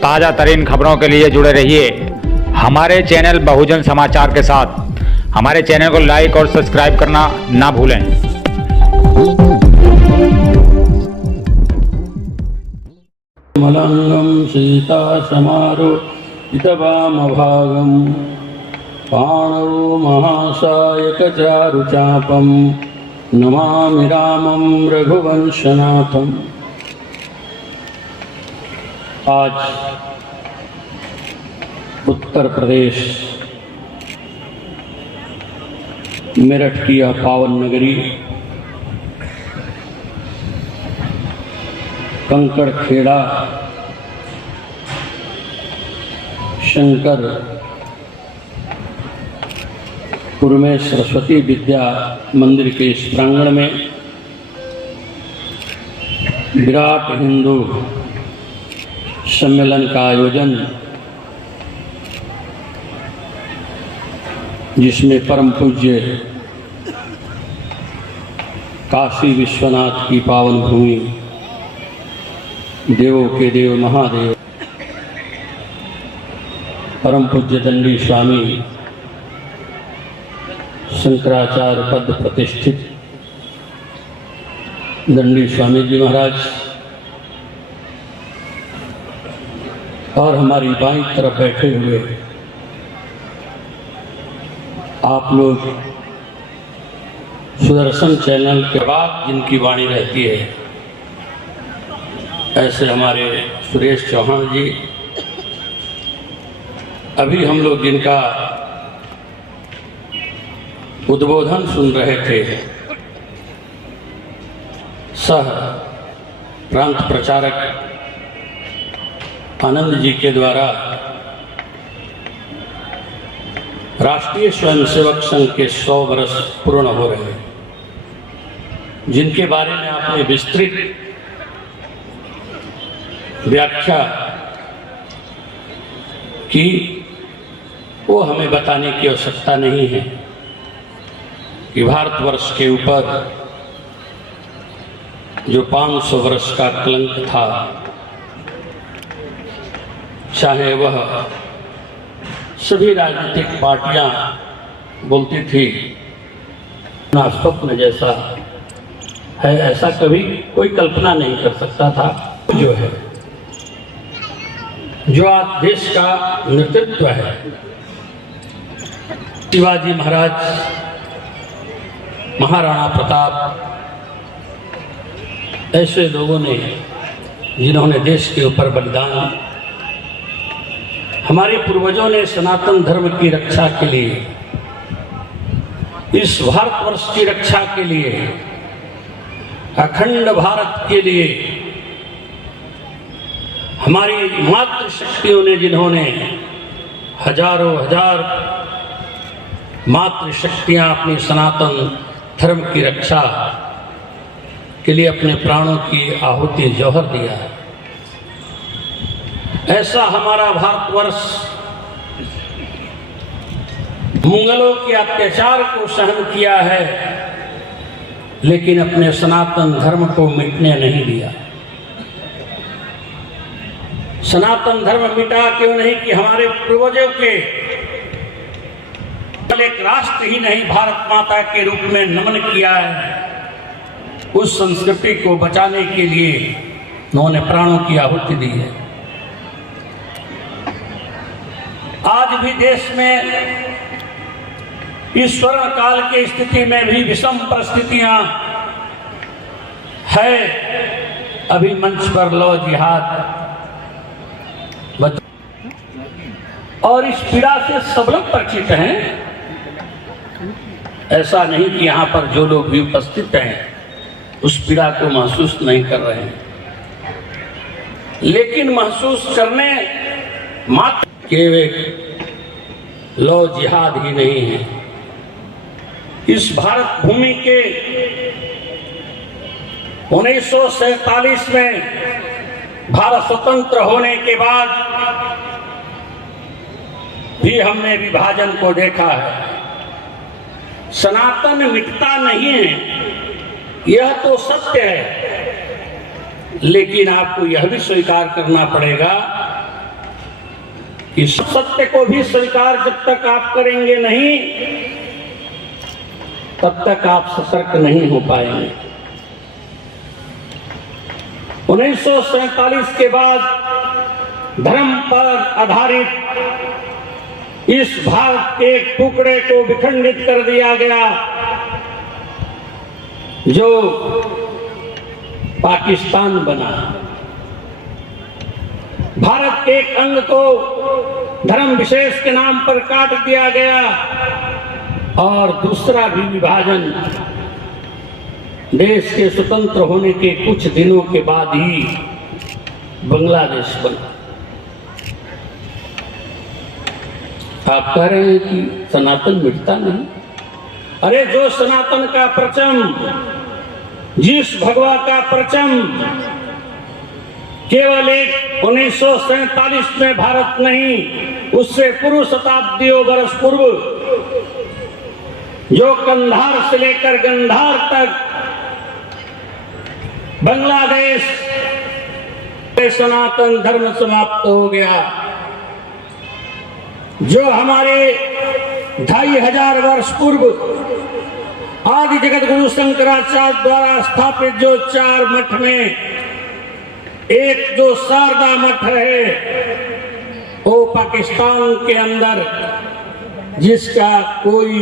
ताजा तरीन खबरों के लिए जुड़े रहिए हमारे चैनल बहुजन समाचार के साथ। हमारे चैनल को लाइक और सब्सक्राइब करना ना भूलें। मलंगम सीता समारो इतवामभागम पाणौ महासायक चारुचापम नमामि रामं रघुवंशनाथम। आज उत्तर प्रदेश मेरठ की यह पावन नगरी कंकड़ खेड़ा शंकरपुर में सरस्वती विद्या मंदिर के इस प्रांगण में विराट हिंदू सम्मेलन का आयोजन, जिसमें परम पूज्य काशी विश्वनाथ की पावन भूमि, देवों के देव महादेव परम पूज्य दंडी स्वामी शंकराचार्य पद प्रतिष्ठित दंडी स्वामी जी महाराज और हमारी बाईं तरफ बैठे हुए आप लोग सुदर्शन चैनल के बाद जिनकी वाणी रहती है, ऐसे हमारे सुरेश चौहान जी, अभी हम लोग जिनका उद्बोधन सुन रहे थे, सह प्रांत प्रचारक आनंद जी के द्वारा राष्ट्रीय स्वयंसेवक संघ के 100 वर्ष पूर्ण हो रहे हैं, जिनके बारे में आपने विस्तृत व्याख्या की, वो हमें बताने की आवश्यकता नहीं है कि भारतवर्ष के ऊपर जो 500 वर्ष का कलंक था, चाहे वह सभी राजनीतिक पार्टियां बोलती थी ना स्वप्न जैसा है, ऐसा कभी कोई कल्पना नहीं कर सकता था। जो है, जो आज देश का नेतृत्व है, शिवाजी महाराज, महाराणा प्रताप, ऐसे लोगों ने जिन्होंने देश के ऊपर बलिदान, हमारे पूर्वजों ने सनातन धर्म की रक्षा के लिए, इस भारतवर्ष की रक्षा के लिए, अखंड भारत के लिए, हमारी मातृशक्तियों ने जिन्होंने हजारों हजार मातृशक्तियां अपनी सनातन धर्म की रक्षा के लिए अपने प्राणों की आहुति जौहर दिया है, ऐसा हमारा भारतवर्ष मुगलों के अत्याचार को सहन किया है, लेकिन अपने सनातन धर्म को मिटने नहीं दिया। सनातन धर्म मिटा क्यों नहीं कि हमारे पूर्वजों के एक राष्ट्र ही नहीं, भारत माता के रूप में नमन किया है। उस संस्कृति को बचाने के लिए उन्होंने प्राणों की आहुति दी है। आज भी देश में इस स्वर्ण काल की स्थिति में भी विषम परिस्थितियां है। अभी मंच पर लो जिहाद, और इस पीड़ा से सब लोग परिचित हैं। ऐसा नहीं कि यहाँ पर जो लोग भी उपस्थित हैं उस पीड़ा को महसूस नहीं कर रहे हैं, लेकिन महसूस करने मात्र केवल लो जिहाद ही नहीं है। इस भारत भूमि के 1947 में भारत स्वतंत्र होने के बाद भी हमने विभाजन को देखा है। सनातन मिटता नहीं है, यह तो सत्य है, लेकिन आपको यह भी स्वीकार करना पड़ेगा कि सत्य को भी स्वीकार जब तक आप करेंगे नहीं, तब तक आप सतर्क नहीं हो पाएंगे। 1947 के बाद धर्म पर आधारित इस भारत के एक टुकड़े को विखंडित कर दिया गया, जो पाकिस्तान बना। भारत के एक अंग को धर्म विशेष के नाम पर काट दिया गया और दूसरा भी विभाजन देश के स्वतंत्र होने के कुछ दिनों के बाद ही बांग्लादेश बना। आप कह रहे हैं कि सनातन मिटता नहीं। अरे जो सनातन का परचम, जिस भगवा का परचम केवल एक 1947 में भारत नहीं, उससे पूर्व शताब्दियों वर्ष पूर्व जो कंधार से लेकर गंधार तक बांग्लादेश में सनातन धर्म समाप्त हो गया, जो हमारे 2500 वर्ष पूर्व आदि जगत गुरु शंकराचार्य द्वारा स्थापित जो 4 मठ में एक जो शारदा मठ है, वो पाकिस्तान के अंदर जिसका कोई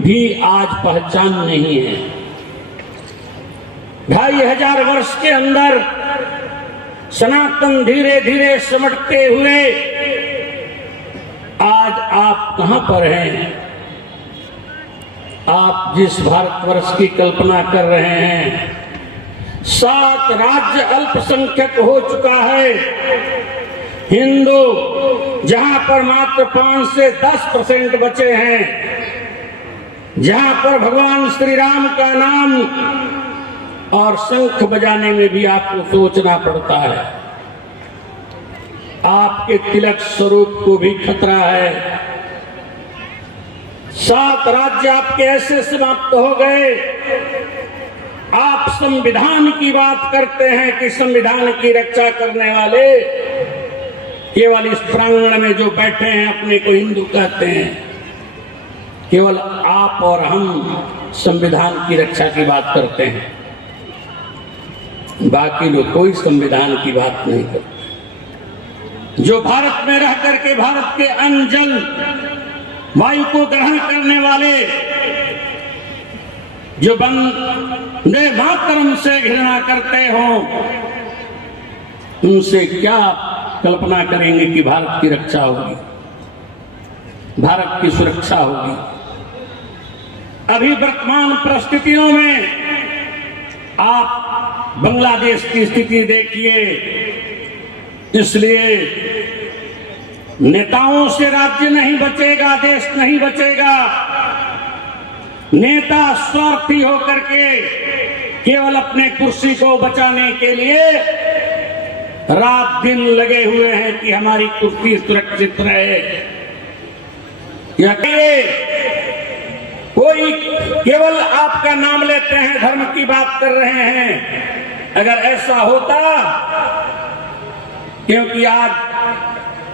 भी आज पहचान नहीं है। 2500 वर्ष के अंदर सनातन धीरे धीरे सिमटते हुए आज आप कहां पर हैं? आप जिस भारतवर्ष की कल्पना कर रहे हैं, 7 राज्य अल्पसंख्यक हो चुका है। हिंदू जहां पर मात्र 5 से 10% बचे हैं, जहां पर भगवान श्री राम का नाम और शंख बजाने में भी आपको सोचना पड़ता है। आपके तिलक स्वरूप को भी खतरा है। 7 राज्य आपके ऐसे समाप्त हो गए। आप संविधान की बात करते हैं कि संविधान की रक्षा करने वाले केवल इस प्रांगण में जो बैठे हैं अपने को हिंदू कहते हैं। केवल आप और हम संविधान की रक्षा की बात करते हैं, बाकी लोग कोई संविधान की बात नहीं करते। जो भारत में रह करके भारत के अन्न जल वायु को ग्रहण करने वाले, जो वंदे मातरम से घृणा करते हो, उनसे क्या कल्पना करेंगे कि भारत की रक्षा होगी, भारत की सुरक्षा होगी? अभी वर्तमान परिस्थितियों में आप बांग्लादेश की स्थिति देखिए। इसलिए नेताओं से राज्य नहीं बचेगा, देश नहीं बचेगा। नेता स्वार्थी होकर के केवल अपने कुर्सी को बचाने के लिए रात दिन लगे हुए हैं कि हमारी कुर्सी सुरक्षित रहे। या कोई केवल आपका नाम लेते हैं, धर्म की बात कर रहे हैं। अगर ऐसा होता, क्योंकि आज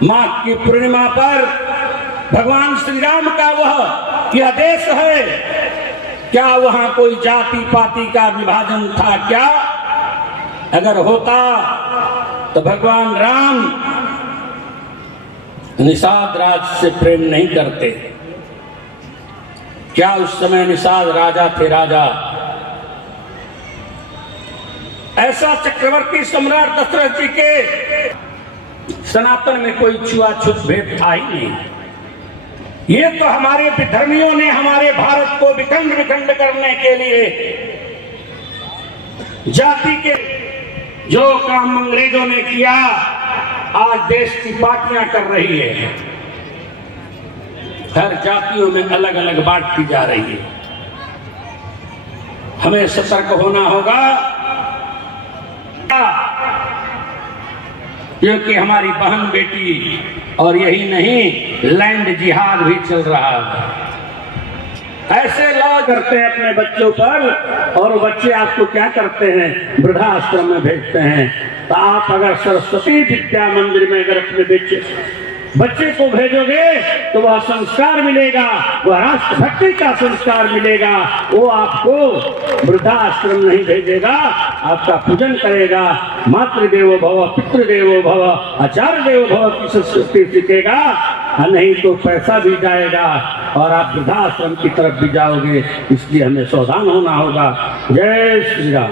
माघ की पूर्णिमा पर भगवान श्री राम का वह यह देश है, क्या वहां कोई जाति पाति का विभाजन था क्या? अगर होता तो भगवान राम निषाद राज से प्रेम नहीं करते। क्या उस समय निषाद राजा थे? राजा ऐसा चक्रवर्ती सम्राट दशरथ जी के सनातन में कोई छुआछूत भेद था ही नहीं। ये तो हमारे विधर्मियों ने हमारे भारत को विखंड विखंड करने के लिए जाति के जो काम अंग्रेजों ने किया, आज देश की पार्टियां कर रही है। हर जातियों में अलग अलग बांटती जा रही है। हमें सतर्क होना होगा, क्योंकि हमारी बहन बेटी, और यही नहीं, लैंड जिहाद भी चल रहा है। ऐसे ला करते हैं अपने बच्चों पर, और बच्चे आपको क्या करते हैं, वृद्धाश्रम में भेजते हैं। तो आप अगर सरस्वती विद्या मंदिर में अगर अपने बच्चे को भेजोगे तो वह संस्कार मिलेगा, वह राष्ट्रभक्ति का संस्कार मिलेगा। वो आपको वृद्धाश्रम नहीं भेजेगा, आपका पूजन करेगा, मातृदेवो भव, पितृदेवो भव, आचार्य देवो भव की संस्कृति सीखेगा। नहीं तो पैसा भी जाएगा और आप वृद्धाश्रम की तरफ भी जाओगे। इसलिए हमें सावधान होना होगा। जय श्री राम।